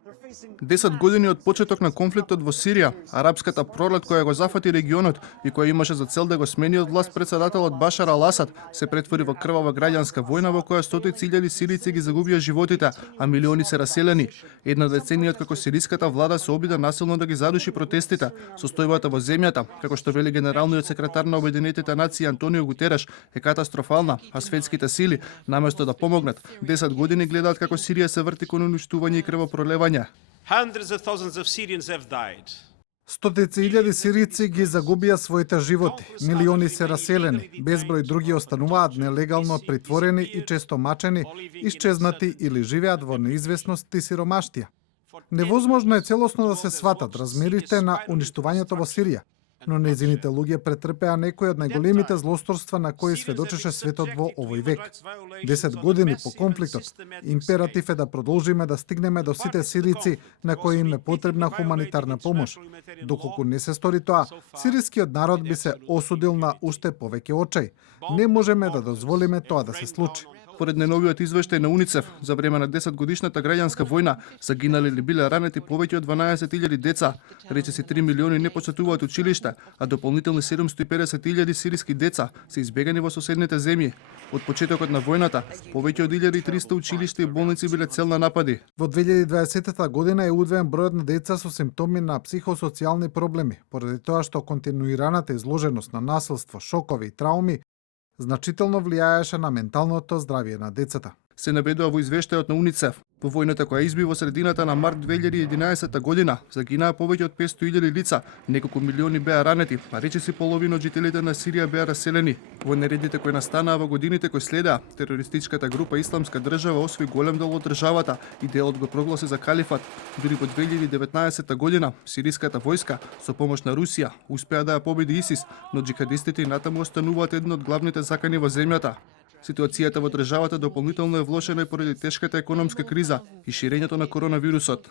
10 години од почеток на конфликтот во Сирија, арапската пролет која го зафати регионот и која имаше за цел да го смени од власт председателот Башар ал-Асад, се претвори во крвава граѓанска војна во која стотици илјади сирици ги загубија животите, а милиони се раселени. Една деценија откако сириската влада се обида насилно да ги задуши протестите, состојбата во земјата, како што вели генералниот секретар на Обединетите нации Антонио Гутереш, е катастрофална, а светските сили, наместо да помогнат, 10 години гледаат како Сирија се врти кон уништување и крвопролевање. Hundreds of thousands of Syrians have died. Стотици илјади сирици ги загубија своите животи, милиони се раселени, безброј други остануваат нелегално притворени и често мачени, исчезнати или живеат во неизвестност и сиромаштија. Невозможно е целосно да се сватат размерите на уништувањето во Сирија, но нејзините луѓе претрпеа некои од најголемите злосторства на кои сведочеше светот во овој век. 10 години по конфликтот, императив е да продолжиме да стигнеме до сите сирици на кои им е потребна хуманитарна помош. Доколку не се стори тоа, сирискиот народ би се осудил на уште повеќе очај. Не можеме да дозволиме тоа да се случи. Според најновиот извештај на УНИЦЕФ, за време на 10 годишната граѓанска војна загинали или биле ранети повеќе од 12.000 деца. Речиси 3 милиони не посетуваат училиште, а дополнителни 750.000 сириски деца се избегани во соседните земји. Од почетокот на војната, повеќе од 1300 училишта и болници биле цел на напади. Во 2020 година е удвоен бројот на деца со симптоми на психосоцијални проблеми, поради тоа што континуираната изложеност на насилство, шокови и трауми значително влијаеше на менталното здравје на децата. Се наведува во извештајот на УНИЦЕФ. Во војната која изби во средината на март 2011 година, загинаа повеќе од 500.000 лица, неколку милиони беа ранети, а речиси половина од жителите на Сирија беа раселени. Во нередите кои настанаа во годините кои следеа, терористичката група Исламска држава освои голем дел од државата и делот го прогласи за калифат. Дури во 2019 година, сириската војска со помош на Русија успеа да ја победи ИСИС, но џихадистите и натаму остануваат еден од главните закани во земјата. Ситуацијата во државата дополнително е влошена и поради тешката економска криза и ширењето на коронавирусот.